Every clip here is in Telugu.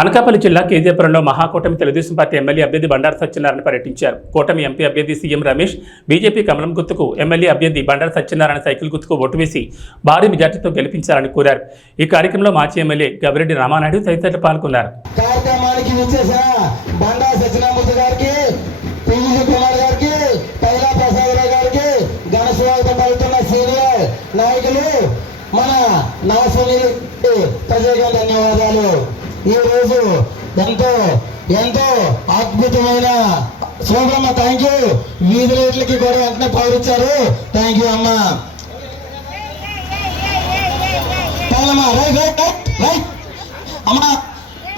అనకాపల్లి జిల్లా కేజీపురంలో మహాకూటమి తెలుగుదేశం పార్టీ ఎమ్మెల్యే అభ్యర్థి బండారు సత్యనారాయణ పర్యటించారు. కూటమి ఎంపీ అభ్యర్థి సీఎం రమేష్ బీజేపీ కమలం గుర్తుకు ఎమ్మెల్యే అభ్యర్థి బండారు సత్యనారాయణ సైకిల్ గుర్తుకు ఓటు వేసి భారీ మెజార్టీతో గెలిపించాలని కోరారు. ఈ కార్యక్రమంలో మాజీ ఎమ్మెల్యే గవిరెడ్డి రామానాయుడు తదితరులు పాల్గొన్నారు. నాయకులు మన నవసునీలకి ప్రజలకు ధన్యవాదాలు. ఈ రోజు ఎంతో ఎంతో అద్భుతమైన శోభమ్మ థ్యాంక్ యూ వీధి రేట్లకి కూడా వెంటనే పౌరిచ్చారు థ్యాంక్ యూ అమ్మా. చాలమ్మా అమ్మా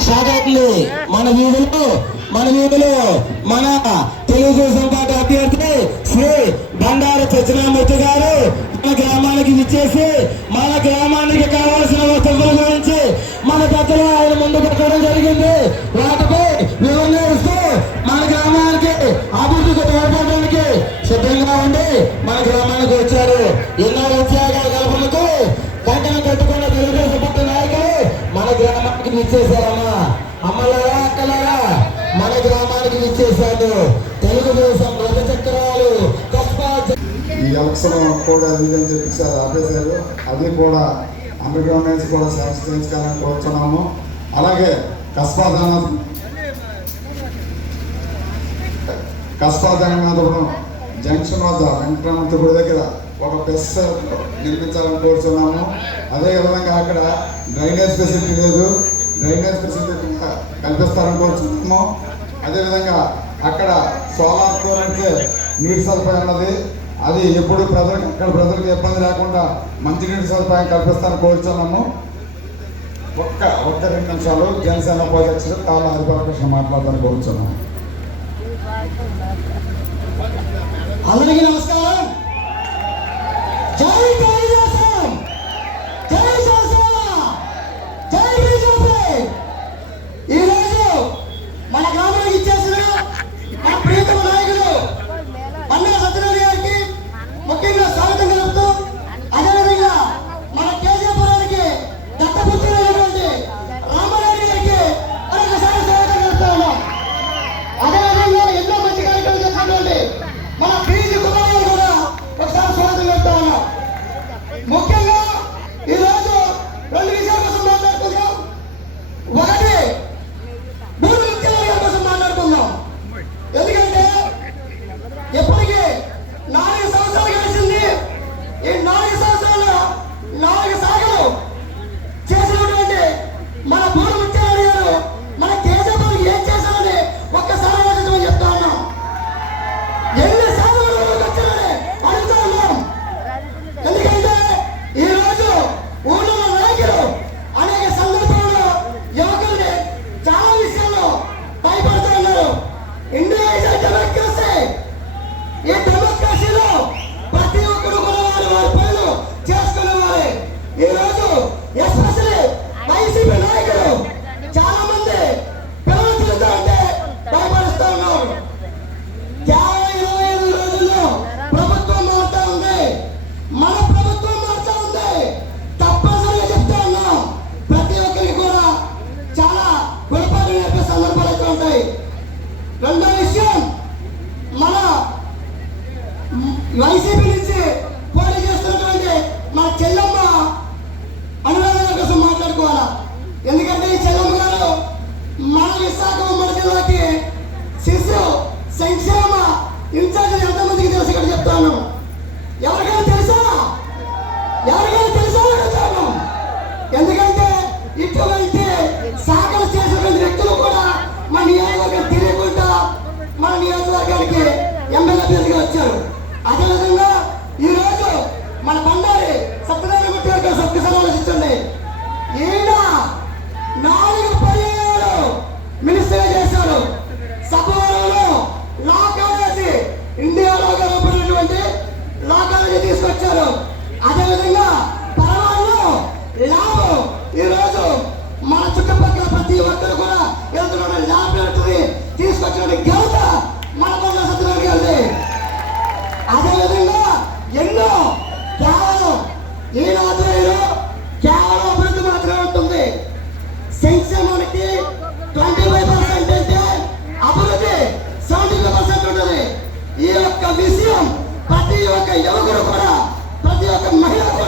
స్టార్ట్ అవుతుంది. మన వీధులు మన వీధులు మన తెలుగుదేశం పార్టీ అభ్యర్థి శ్రీ బండారు సత్యనామూర్తి గారు మన గ్రామానికి విచ్చేసి మన గ్రామ విచ్చేశారమ్మా అమ్మలారా అక్కలారా. మన గ్రామానికి విచ్చేశారు తెలుగుదేశం రథ చక్రాలు ఈ ఎలక్షన్ కూడా ఇదని చెప్పేసారు ఆపేశారు. అది కూడా అండర్ గ్రౌండ్ కూడా సంస్కరించాలని కోరుతున్నాము. అలాగే కస్బా జగన్నాథ్ కస్బా జగన్నాథపురం జంక్షన్ వద్ద వెంకటరమణ గుడి దగ్గర ఒక బెస్ నిర్మించాలని కోరుతున్నాము. అదేవిధంగా అక్కడ డ్రైనేజ్ ఫెసిలిటీ లేదు. డ్రైనేజ్ ఫెసిలిటీ కూడా కల్పిస్తారని కోరుతున్నాము అదేవిధంగా అక్కడ సోలార్ అంటే నీటి సదుపాయం ఉన్నది. అది ఎప్పుడు ప్రజలకు అక్కడ ప్రజలకు ఇబ్బంది లేకుండా మంచినీటి సదుపాయం కల్పిస్తారని కోరుచున్నాము ఒక్క ఒక్క రెండు నిమిషాలు జనసేన ఉపాధ్యక్షుడు కాళ్ళ హరిబాలకృష్ణ మాట్లాడతాను కోరుతున్నాము అందరికీ నమస్కారం. జై జై శిశు సంక్షేమ ఇన్ఛార్జ్ ఎంతమందికి తెలుసు ఇక్కడ చెప్తాను? ఎవరికైనా తెలుసా? ఎవరికైనా తెలుసా అడుగుతాను ఎందుకంటే ఇటువంటి సాకలు చేసినటువంటి వ్యక్తులు కూడా మన నియోజకవర్గం తెలియకుండా మన నియోజకవర్గానికి ఎమ్మెల్యే అభ్యర్థిగా వచ్చారు. అదేవిధంగా చుట్టుపక్కల ప్రతి ఒక్కరు కూడా వెళ్తున్న ల్యాబ్ తీసుకొచ్చిన ఘనత మన కొండ సత్యనారాయణ గారిది. అదేవిధంగా ఎన్నో కేవలం ఈ ఆధ్వర్యంలో కేవలం అభివృద్ధి మాత్రమే ఉంటుంది. సంక్షేమానికి ట్వంటీ ఫైవ్ పర్సెంట్ అంటే అభివృద్ధి సెవెంటీ ఫైవ్ పర్సెంట్ ఉంటుంది. ఈ యొక్క విషయం ప్రతి ఒక్క యువకుడు కూడా ప్రతి ఒక్క మహిళ కూడా